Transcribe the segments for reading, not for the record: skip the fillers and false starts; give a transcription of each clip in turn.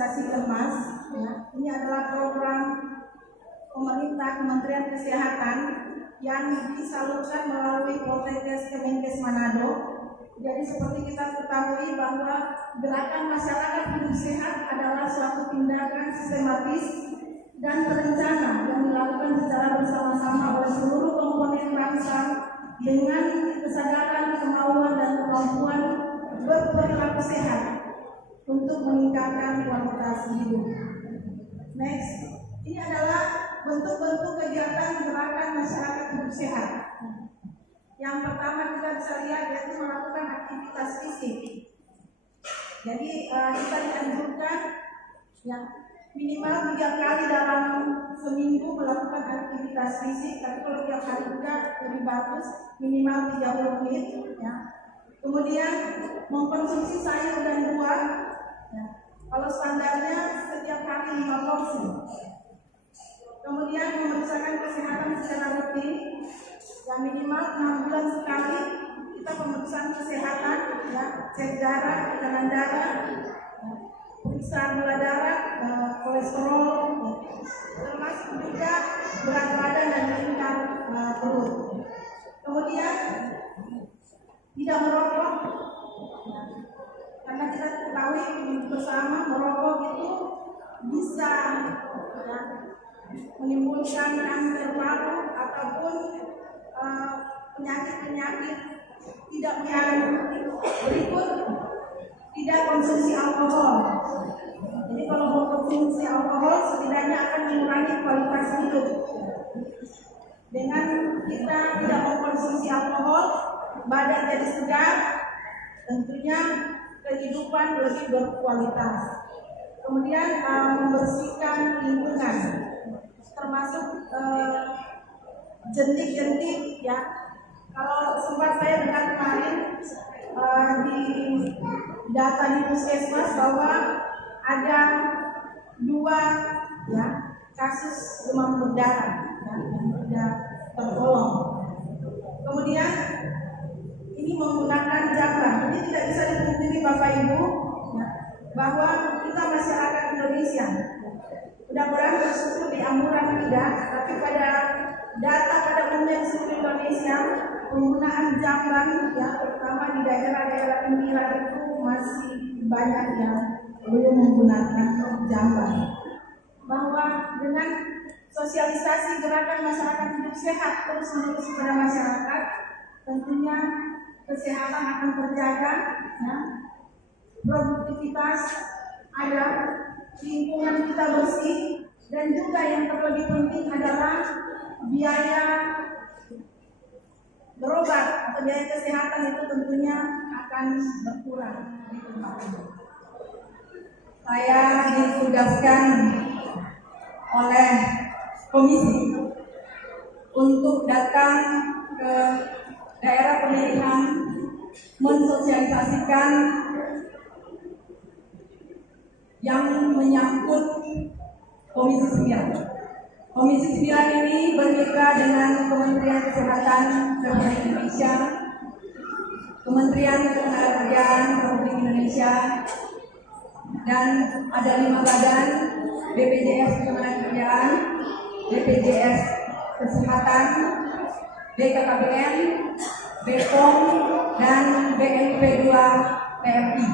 imunisasi lemas. Ya. Ini adalah program pemerintah Kementerian Kesehatan yang disalurkan melalui Poltekkes Kemenkes Manado. Jadi seperti kita ketahui bahwa gerakan masyarakat hidup sehat adalah suatu tindakan sistematis dan terencana yang dilakukan secara bersama-sama oleh seluruh komponen bangsa dengan kesadaran, kemauan, dan kemampuan berperilaku sehat untuk meningkatkan kualitas hidup. Next, ini adalah bentuk-bentuk kegiatan gerakan masyarakat hidup sehat. Yang pertama kita bisa lihat yaitu melakukan aktivitas fisik. Jadi kita dianjurkan ya minimal 3 kali dalam seminggu melakukan aktivitas fisik, tapi kalau tiap hari juga lebih bagus, minimal 30 menit. Ya. Kemudian mengkonsumsi sayur dan buah. Ya. Kalau standarnya setiap hari 5 porsi. Kemudian memeriksakan kesehatan secara rutin, ya minimal 6 bulan sekali kita pemeriksaan kesehatan, ya cek darah, tekanan darah, periksa gula darah, kolesterol, ya. Termasuk juga berat badan dan tingkat perut. Kemudian tidak merokok, ya. Karena kita ketahui bersama merokok itu bisa ya, menimbulkan kanker paru ataupun penyakit-penyakit tidak mengalami. Berikut, tidak konsumsi alkohol. Jadi kalau mengkonsumsi alkohol setidaknya akan mengurangi kualitas hidup. Dengan kita tidak mengkonsumsi alkohol, badan jadi segar, tentunya kehidupan lebih berkualitas. Kemudian membersihkan lingkungan, termasuk jentik-jentik ya. Kalau sempat saya dengar kemarin di data di Puskesmas bahwa ada 2 ya kasus demam berdarah ya, yang tidak tertolong. Kemudian ini menggunakan jamban. Ini tidak bisa dipungkiri Bapak Ibu ya, bahwa kita masyarakat Indonesia mudah-mudahan bersyukur di Amuran tidak, tapi pada data pada umumnya seluruh Indonesia penggunaan jamban ya terutama di daerah-daerah pinggiran itu masih banyak yang belum menggunakan jamban. Bahwa dengan sosialisasi gerakan masyarakat hidup sehat terus-menerus kepada masyarakat, tentunya kesehatan akan terjaga, ya. Produktivitas ada, lingkungan kita bersih, dan juga yang terlebih penting adalah biaya berobat atau biaya kesehatan itu tentunya akan berkurang. Saya ditugaskan oleh komisi untuk datang ke daerah pemilihan mensosialisasikan yang menyangkut Komisi 9. Komisi 9 ini bermitra dengan Kementerian Kesehatan Republik Indonesia, Kementerian Ketenagakerjaan Republik Indonesia, dan ada 5 badan: BPJS Ketenagakerjaan, BPJS Kesehatan, BKKBN, BPOM, dan BNP 2 TNI.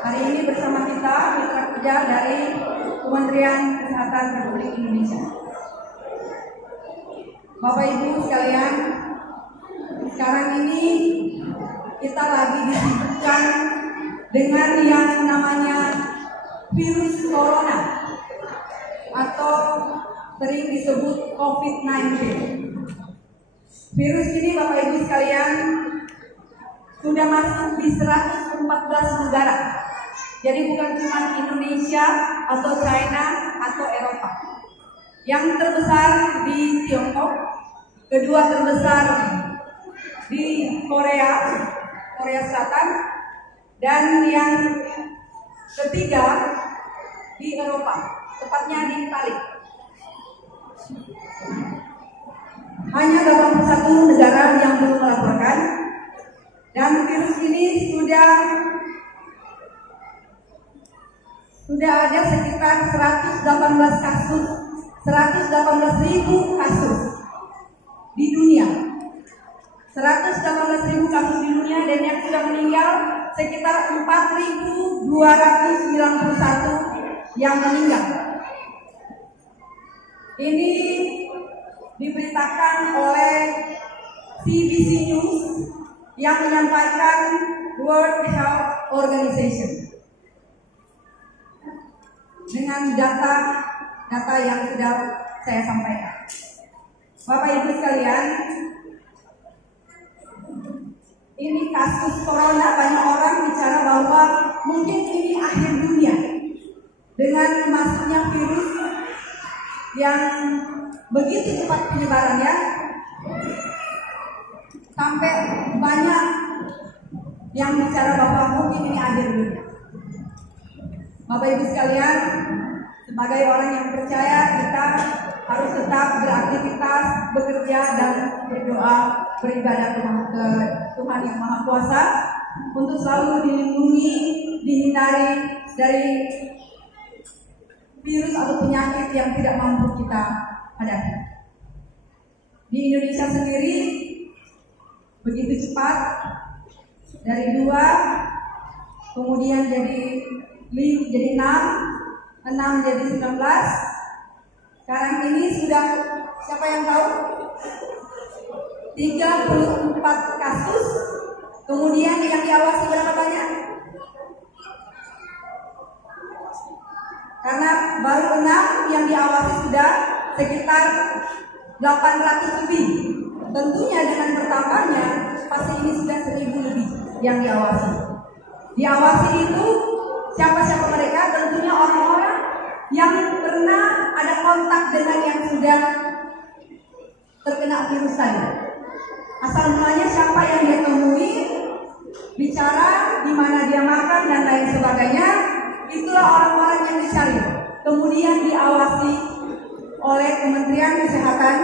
Hari ini bersama kita mitra kerja dari Kementerian Kesehatan Republik Indonesia. Bapak Ibu sekalian, sekarang ini kita lagi disibukkan dengan yang namanya virus corona atau sering disebut COVID-19. Virus ini Bapak Ibu sekalian sudah masuk di 114 negara. Jadi bukan cuma Indonesia atau China atau Eropa. Yang terbesar di Tiongkok, kedua terbesar di Korea Selatan, dan yang ketiga di Eropa, tepatnya di Italia. Hanya 81 negara yang belum melaporkan, dan virus ini sudah sudah ada sekitar 118 kasus, 118.000 kasus di dunia. 118.000 kasus di dunia, dan yang sudah meninggal sekitar 4.291 yang meninggal. Ini diberitakan oleh CBC News yang menyampaikan World Health Organization dengan data yang sudah saya sampaikan. Bapak Ibu sekalian, ini kasus corona, banyak orang bicara bahwa mungkin ini akhir dunia dengan masuknya virus yang begitu cepat penyebarannya, sampai banyak yang bicara bahwa mungkin ini akhir dunia. Bapak Ibu sekalian, sebagai orang yang percaya, kita harus tetap beraktivitas, bekerja, dan berdoa, beribadah ke Tuhan yang Maha Kuasa untuk selalu dilindungi, dihindari dari virus atau penyakit yang tidak mampu kita hadapi. Di Indonesia sendiri begitu cepat, dari 2 kemudian jadi 6 jadi 19. Sekarang ini sudah, siapa yang tahu? 34 kasus. Kemudian yang diawasi berapa banyak? Karena baru 6 yang diawasi sudah sekitar 800 lebih. Tentunya dengan bertambahnya pasti ini sudah 1.000 lebih yang diawasi. Diawasi itu siapa-siapa mereka? Tentunya orang-orang yang pernah ada kontak dengan yang sudah terkena virus tadi. Asal mulanya siapa yang dia temui, bicara di mana dia makan dan lain sebagainya, itulah orang-orang yang dicari. Kemudian diawasi oleh Kementerian Kesehatan,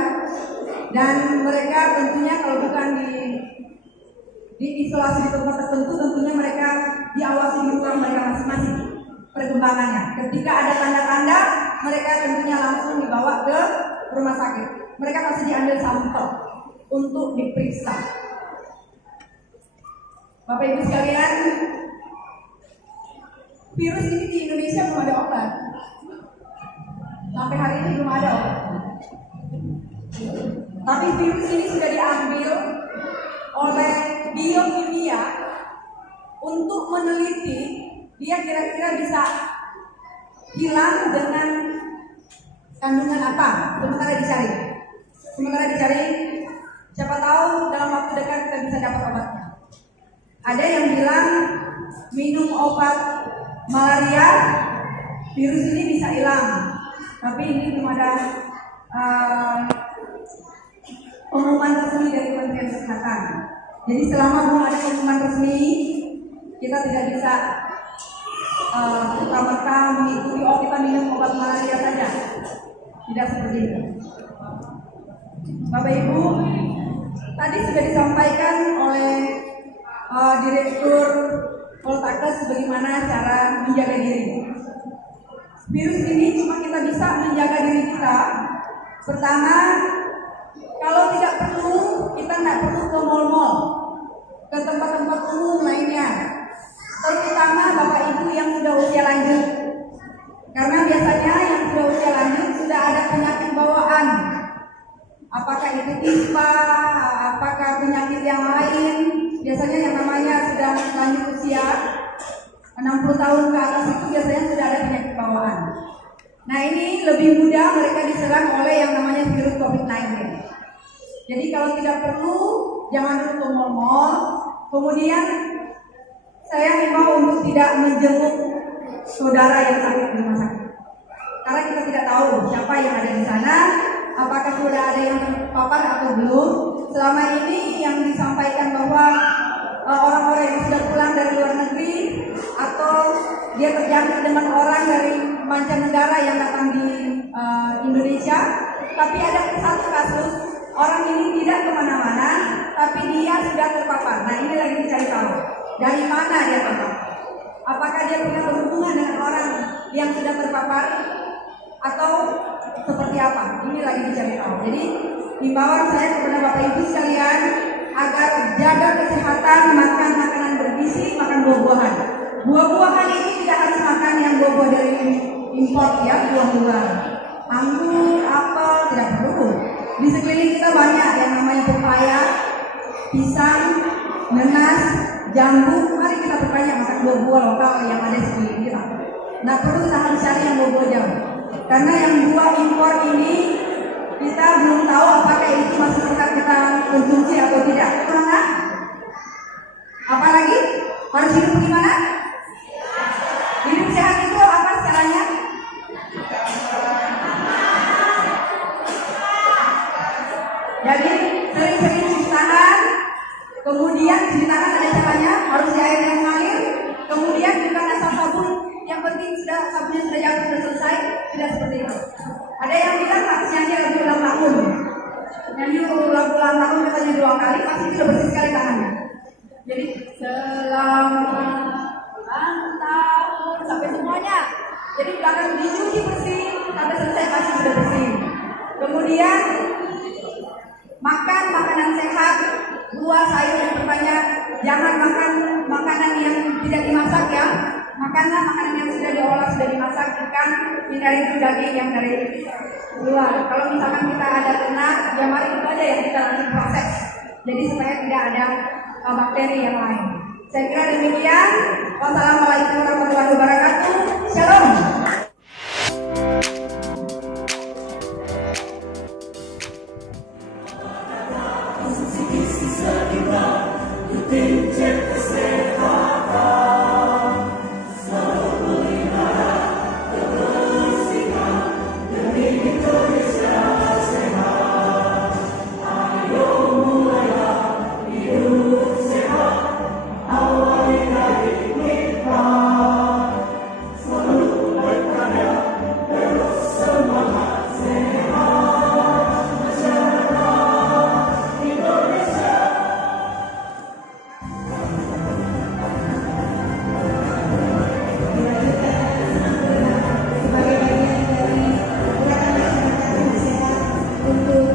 dan mereka tentunya kalau bukan di isolasi di tempat tertentu, tentunya mereka diawasi di rumah mereka masing-masing perkembangannya. Ketika ada tanda-tanda, mereka tentunya langsung dibawa ke rumah sakit. Mereka pasti diambil sampel untuk diperiksa. Bapak Ibu sekalian, virus ini di Indonesia belum ada obat. Sampai hari ini belum ada obat. Tapi virus ini sudah diambil oleh biokimia untuk meneliti dia kira-kira bisa hilang dengan kandungan apa. Sementara dicari, siapa tahu dalam waktu dekat kita bisa dapat obatnya. Ada yang bilang minum obat malaria, virus ini bisa hilang. Tapi ini belum ada pengumuman resmi dari Kementerian Kesehatan. Jadi selama belum ada pengumuman resmi, kita tidak bisa serta-merta mengikuti kita minum obat malaria saja. Tidak seperti itu. Bapak Ibu, tadi sudah disampaikan oleh Direktur Poltekkes bagaimana cara menjaga diri. Virus ini cuma kita bisa menjaga diri kita. Pertama, kalau tidak perlu, kita tidak perlu ke mal-mal, ke tempat-tempat umum lainnya. Terutama Bapak Ibu yang sudah usia lanjut. Karena biasanya yang sudah usia lanjut sudah ada penyakit bawaan. Apakah itu ispa, apakah penyakit yang lain. Biasanya yang namanya sudah lanjut usia 60 tahun ke atas itu biasanya sudah ada penyakit bawaan. Nah ini lebih mudah mereka diserang oleh yang namanya virus COVID-19. Jadi kalau tidak perlu, jangan dulu ke mal-mal. Kemudian saya himbau untuk tidak menjenguk saudara yang sakit di rumah sakit. Karena kita tidak tahu siapa yang ada di sana, apakah sudah ada yang terpapar atau belum. Selama ini yang disampaikan bahwa orang-orang yang sudah pulang dari luar negeri atau dia terjangkit dengan orang dari mancanegara yang datang di Indonesia, tapi ada satu kasus orang ini tidak kemana-mana, tapi dia sudah terpapar. Nah ini lagi dicari tahu dari mana dia terpapar. Apakah dia pernah berhubungan dengan orang yang sudah terpapar atau seperti apa? Ini lagi dicari tahu. Jadi himbauan saya kepada Bapak Ibu sekalian agar jaga kesehatan, makan makanan bergizi, makan buah-buahan. Buah-buahan ini tidak harus makan yang buah-buah dari impor ya, buah-buahan. Anggur, apel tidak perlu. Di sekeliling kita banyak yang namanya pepaya, pisang, nanas, jambu. Mari kita perbanyak makan buah-buah lokal yang ada di sekeliling kita. Nah perlu kita harus cari yang buah-buah jauh. Karena yang buah impor ini kita belum tahu apakah itu masih sehat kita konsumsi atau tidak. Mana? Apalagi harus hidup gimana? Hidup sehat itu apa caranya? Jadi sering-sering cuci tangan, kemudian cuci tangan ada caranya, harus di air yang mengalir, kemudian bukan asal sabun, yang penting sudah sabunnya sudah jatuh sudah selesai, tidak seperti itu. Ada yang bilang harus nyanyi lagu ulang tahun, nyanyi lagu ulang tahun katanya 2 kali, pasti sudah bersih sekali tangannya. Jadi selamat ulang tahun sampai semuanya. Jadi belakang dicuci bersih sampai selesai pasti sudah bersih. Kemudian makan makanan sehat, buah, sayur yang berbanyak. Jangan makan makanan yang tidak dimasak ya. Makanlah makanan yang sudah diolah, sudah dimasak. Ikan, hindari itu daging yang dari luar. Kalau misalkan kita ada ternak, ya mari itu aja yang kita langsung proses. Jadi supaya tidak ada bakteri yang lain. Saya kira demikian. Wassalamualaikum warahmatullahi wabarakatuh. Shalom. Untuk